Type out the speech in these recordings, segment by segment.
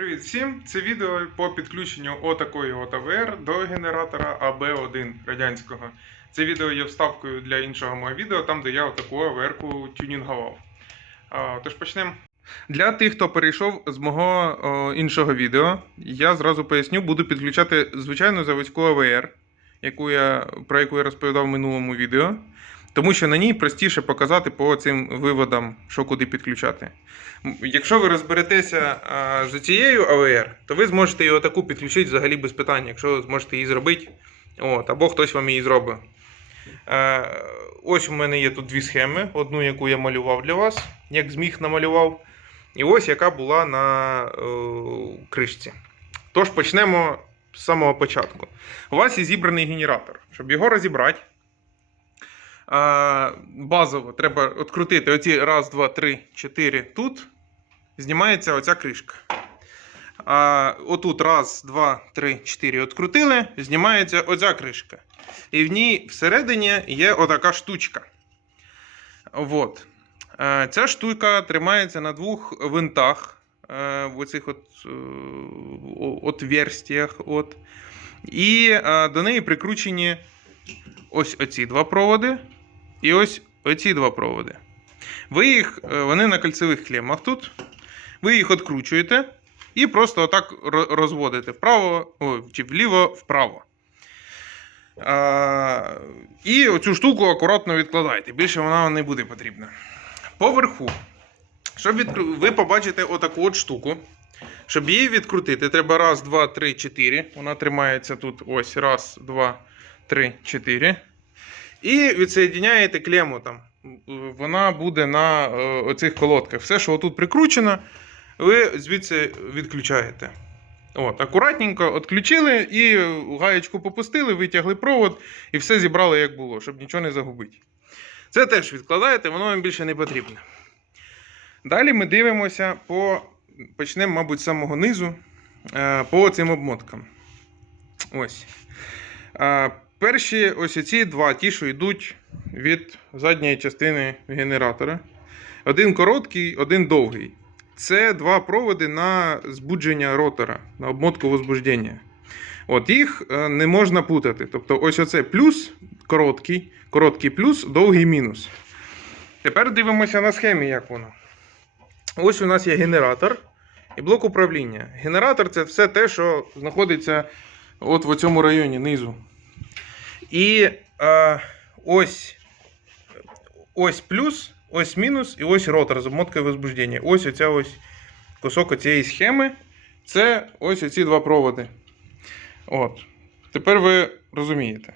Привіт всім! Це відео по підключенню отакої от АВР до генератора АБ1 радянського. Це відео є вставкою для іншого мого відео, там де я отаку АВР-ку тюнінгував. Тож почнемо. Для тих, хто перейшов з мого о, іншого відео, я зразу поясню, буду підключати звичайну заводську АВР, яку я, про яку я розповідав в минулому відео. Тому що на ній простіше показати по цим виводам, що куди підключати. Якщо ви розберетеся з цією АВР, то ви зможете її отаку підключити взагалі без питань, якщо зможете її зробити. От, або хтось вам її зробить. Е, ось у мене є тут дві схеми: одну, яку я малював для вас, як зміг намалював. І ось яка була на е, кришці. Тож почнемо з самого початку. У вас є зібраний генератор. Щоб його розібрати, базово треба відкрутити оці раз, два, три, чотири тут. Знімається оця кришка. А, отут раз, два, три, чотири відкрутили, знімається оця кришка. І в ній всередині є отака штучка. Вот. Е, Ця штука тримається на двох винтах. е, В оцих от, е, отверстіях. От. І е, до неї прикручені ось оці два проводи. І ось оці два проводи. Ви їх, е, вони на кольцевих клемах тут. Ви їх відкручуєте і просто отак розводите вправо чи вліво вправо. А, і оцю штуку акуратно відкладайте. Більше вона вам не буде потрібна. Поверху, щоб відкру... ви побачите отаку от штуку. Щоб її відкрутити, треба раз, два, три, чотири. Вона тримається тут ось раз, два, три, чотири. І відсоєдняєте клему там. Вона буде на е, оцих колодках. Все, що отут прикручено, ви звідси відключаєте. От, акуратненько відключили і гаєчку попустили, витягли провод і все зібрали як було, щоб нічого не загубити. Це теж відкладаєте, воно вам більше не потрібно. Далі ми дивимося по. Почнемо, мабуть, з самого низу е, по цим обмоткам. Ось. Перші ось ці два, ті, що йдуть від задньої частини генератора. Один короткий, один довгий. Це два проводи на збудження ротора, на обмотку возбуждення. От їх е, не можна путати. Тобто, ось оце плюс короткий, короткий плюс, довгий мінус. Тепер дивимося на схемі, як воно. Ось у нас є генератор і блок управління. Генератор це все те, що знаходиться от в цьому районі низу. І е, ось, ось плюс, ось мінус і ось ротор з обмоткою возбуждення. Ось оця ось кусок цієї схеми. Це ось оці два проводи. От. Тепер ви розумієте.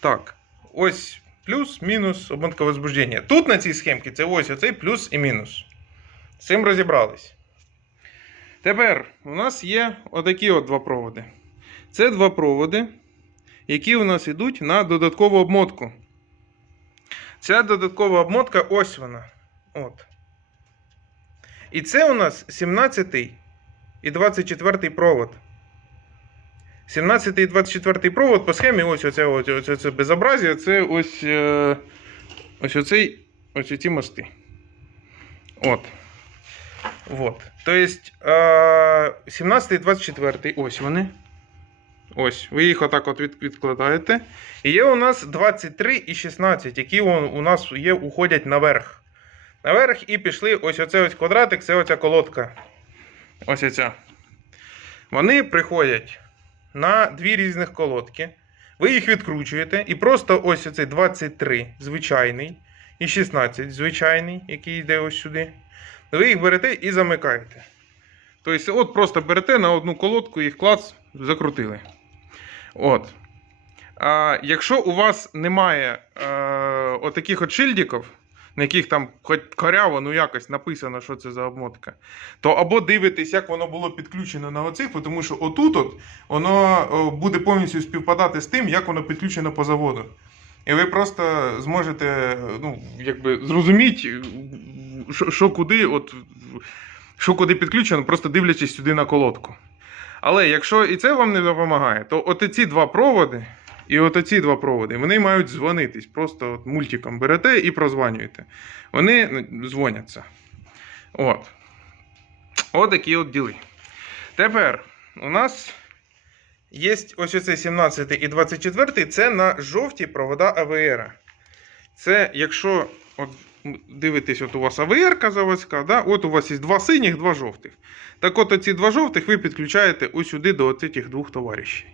Так, ось плюс, мінус, обмотка возбуждення. Тут на цій схемці це ось оцей плюс і мінус. З цим розібрались. Тепер у нас є отакі от два проводи. Це два проводи, які у нас йдуть на додаткову обмотку. Ця додаткова обмотка ось вона. От. І це у нас 17 і 24 провод. 17 і 24 провод по схемі ось оце, ось, ось, оце безобразія, це ось, е, ось оцей, ось оці мости. От. Вот. Тобто, е, 17 і 24 ось вони. Ось, ви їх отак от відкладаєте. І є у нас 23 і 16, які у, нас є, уходять наверх. Наверх і пішли ось оцей ось квадратик, це оця колодка. Ось оця. Вони приходять на дві різних колодки. Ви їх відкручуєте, і просто ось оцей 23 звичайний і 16 звичайний, який йде ось сюди. Ви їх берете і замикаєте. Тобто, от просто берете на одну колодку, їх клац, закрутили. От. А, якщо у вас немає е, отаких от шильдиків, на яких там хоч коряво, ну якось написано, що це за обмотка, то або дивитесь, як воно було підключено на оцих, тому що отут от воно буде повністю співпадати з тим, як воно підключено по заводу. І ви просто зможете ну, якби, зрозуміти, що, що куди, от, що куди підключено, просто дивлячись сюди на колодку. Але якщо і це вам не допомагає, то от ці два проводи і от ці два проводи вони мають дзвонитись. Просто от мультиком берете і прозванюєте. Вони ну, дзвоняться. От. От такі от діли. Тепер у нас є ось оцей 17 і 24, це на жовті провода АВР. Це якщо от, дивитесь, от у вас АВР заводська, да? от у вас є два синіх, два жовтих. Так от оці два жовтих ви підключаєте ось сюди до оцих двох товаришів.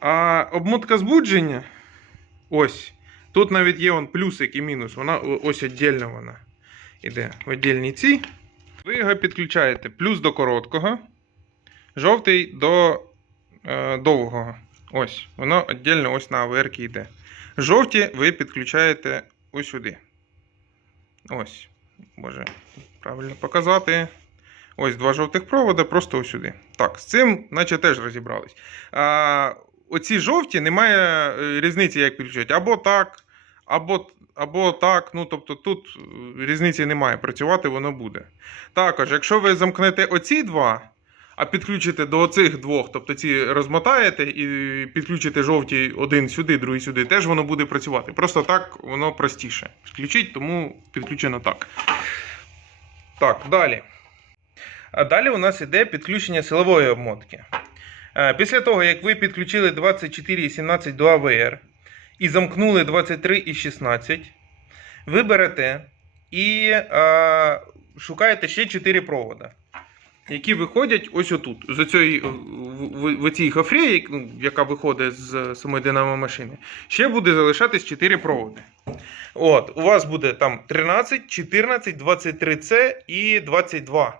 А обмотка збудження, ось. Тут навіть є он плюсик і мінус. Вона ось віддільно вона іде в віддільній ці. Ви його підключаєте плюс до короткого, жовтий до е, довгого. Ось, воно віддільно ось на АВР йде. Жовті ви підключаєте ось сюди. Ось. Може, правильно показати. Ось два жовтих провода, просто ось сюди. Так, з цим, наче теж розібрались. А, оці жовті немає е, різниці, як підключати. Або так, або, або так. Ну, тобто тут е, різниці немає. Працювати воно буде. Також, якщо ви замкнете оці два, а підключите до оцих двох, тобто ці розмотаєте і підключите жовті один сюди, другий сюди, теж воно буде працювати. Просто так воно простіше. Включіть, тому підключено так. Так, далі. А далі у нас іде підключення силової обмотки. Е, Після того, як ви підключили 24 і 17 до АВР і замкнули 23 і 16, ви берете і е, шукаєте ще 4 провода, які виходять ось отут, з цієї, в, в, в цій гофрі, ну, яка виходить з самої динамо машини, ще буде залишатись 4 проводи. От, у вас буде там 13, 14, 23C і 22.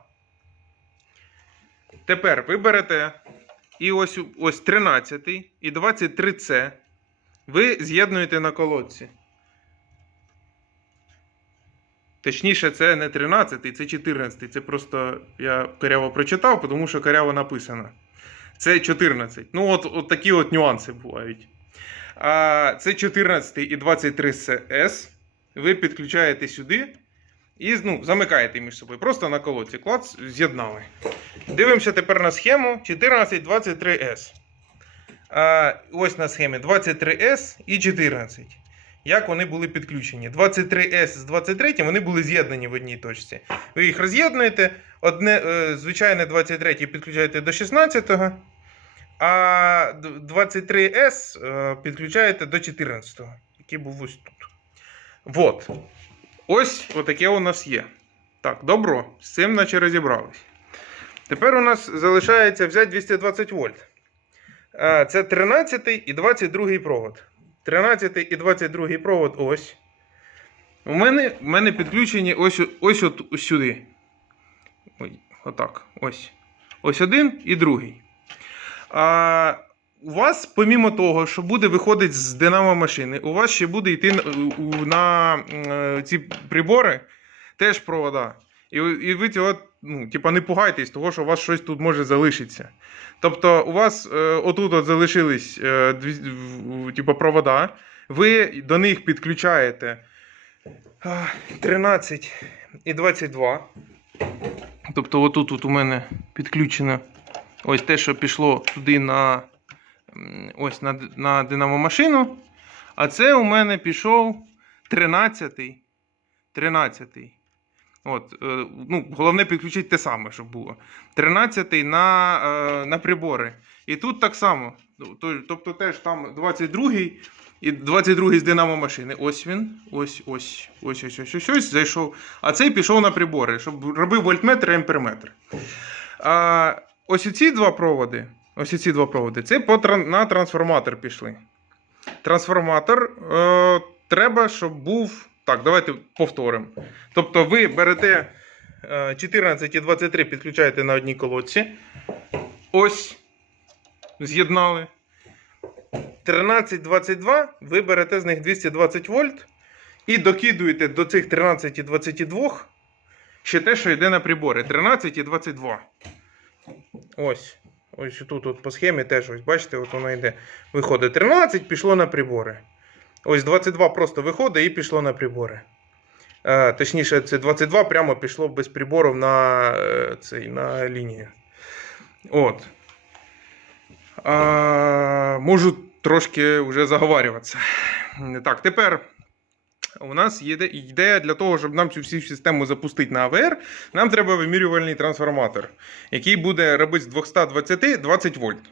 Тепер ви берете і ось, ось 13 і 23C. Ви з'єднуєте на колодці. Точніше, це не 13, це 14. Це просто я коряво прочитав, тому що коряво написано. Це 14. Ну, от, от такі от нюанси бувають. А це 14 і 23 CS. Ви підключаєте сюди і ну, замикаєте між собою. Просто на колодці. Клац з'єднали. Дивимося тепер на схему 1423S. А, ось на схемі 23S і 14. Як вони були підключені? 23S з 23 вони були з'єднані в одній точці. Ви їх роз'єднуєте. Одне, е, звичайне 23 підключаєте до 16-го, а 23S е, підключаєте до 14-го, який був ось тут. Вот. Ось отаке у нас є. Так, добро, з цим наче розібрались. Тепер у нас залишається взяти 220 вольт. Це 13 і 22 провод. 13 і 22 провод ось. У мене, у мене підключені ось, ось от, сюди. Ой, отак. Ось. Ось один і другий. А, у вас, помімо того, що буде виходити з динамо машини, у вас ще буде йти на, на е, ці прибори теж провода. І, і ви цього, ну, типа, не пугайтесь, того, що у вас щось тут може залишитися. Тобто, у вас е, отут от залишились е, дві, типа, провода, ви до них підключаєте 13 і 22. Тобто, отут от у мене підключено ось те, що пішло туди на, ось на, на динамо машину. А це у мене пішов 13. 13. От, е, ну, головне підключити те саме, щоб було. 13 на, е, на прибори. І тут так само. Тобто теж там 22 і 22 з динамо машини. Ось він. Ось, ось, ось, ось, ось, ось, ось зайшов. А цей пішов на прибори, щоб робив вольтметр і амперметр. А, ось ці два проводи. Ось ці два проводи. Це по, на трансформатор пішли. Трансформатор е, треба, щоб був. Так, давайте повторимо. Тобто ви берете е, 14 і 23 підключаєте на одній колодці. Ось. З'єднали. 13, 22 ви берете з них 220 вольт і докидуєте до цих 13 і 22 ще те, що йде на прибори. 13 і 22. Ось. Ось тут от по схемі теж ось, бачите, от воно йде. Виходить 13, пішло на прибори. Ось 22 просто виходить і пішло на прибори. Е, точніше, це 22 прямо пішло без приборів на, е, цей, на лінію. От. А, можу трошки вже заговарюватися. Так, тепер у нас є ідея для того, щоб нам цю всю систему запустити на АВР, нам треба вимірювальний трансформатор, який буде робити з 220 20 вольт.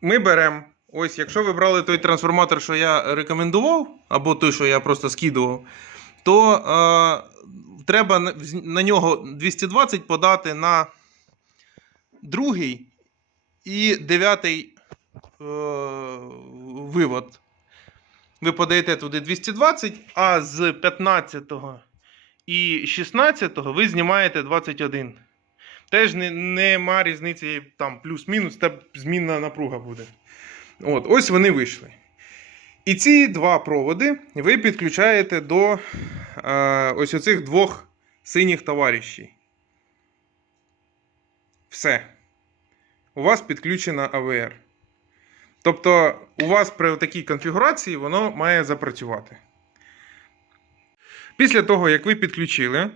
Ми беремо. Ось, якщо ви брали той трансформатор, що я рекомендував, або той, що я просто скидував, то е, треба на, нього 220 подати на другий і дев'ятий е, вивод. Ви подаєте туди 220, а з 15 і 16 ви знімаєте 21. Теж не, нема різниці там плюс-мінус, та змінна напруга буде. От, ось вони вийшли. І ці два проводи ви підключаєте до е, ось оцих двох синіх товаришів. Все. У вас підключена АВР. Тобто, у вас при такій конфігурації воно має запрацювати. Після того, як ви підключили, е,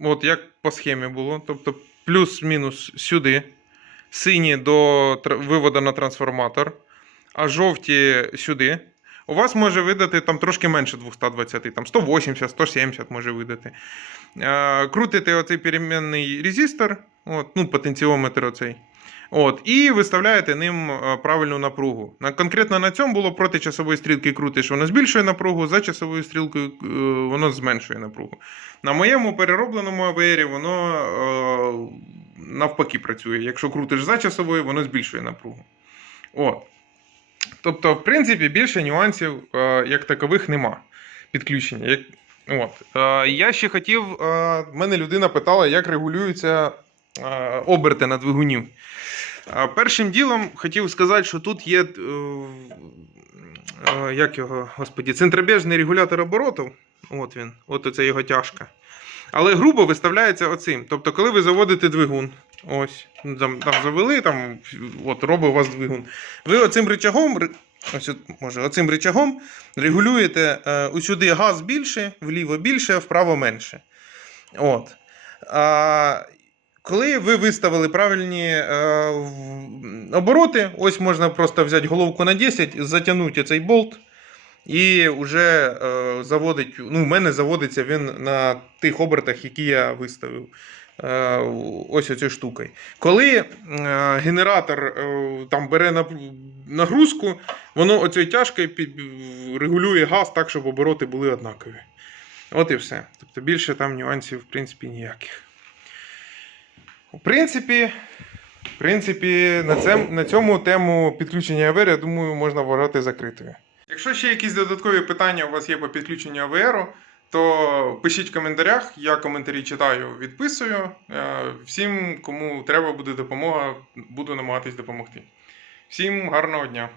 от як по схемі було, тобто плюс-мінус сюди, сині до виводу на трансформатор, а жовті сюди. У вас може видати там трошки менше 220, там 180, 170 може видати. Е, крутите оцей перемінний резистор, от, ну, потенціометр оцей. От, і виставляєте ним е, правильну напругу. На, конкретно на цьому було проти часової стрілки крутиш, воно збільшує напругу, за часовою стрілкою е, воно зменшує напругу. На моєму переробленому АВРі воно навпаки працює. Якщо крутиш за часовою, воно збільшує напругу. От. Тобто, в принципі, більше нюансів е, як такових нема підключення. Як... От. Е, я ще хотів, е, мене людина питала, як регулюються оберти на двигунів. Першим ділом хотів сказати, що тут є. Як його, господі, центробіжний регулятор обороту. От він, от оце його тяжка. Але грубо виставляється оцим. Тобто, коли ви заводите двигун, ось, там, там завели, там, от робить у вас двигун. Ви оцим рычагом, ось, може, оцим рычагом регулюєте е, усюди газ більше, вліво більше, вправо менше. От. А, коли ви виставили правильні е, обороти, ось можна просто взяти головку на 10, затягнути цей болт. І вже е, заводить, ну, в мене заводиться він на тих обертах, які я виставив. Е, ось оцією штукою. Коли е, генератор е, там бере нагрузку, воно оцією тяжкою регулює газ так, щоб обороти були однакові. От і все. Тобто більше там нюансів, в принципі, ніяких. В принципі, в принципі на, цем, на цьому тему підключення АВР, я думаю, можна вважати закритою. Якщо ще якісь додаткові питання у вас є по підключенню АВР, то пишіть в коментарях, я коментарі читаю, відписую. Е, Всім, кому треба буде допомога, буду намагатись допомогти. Всім гарного дня!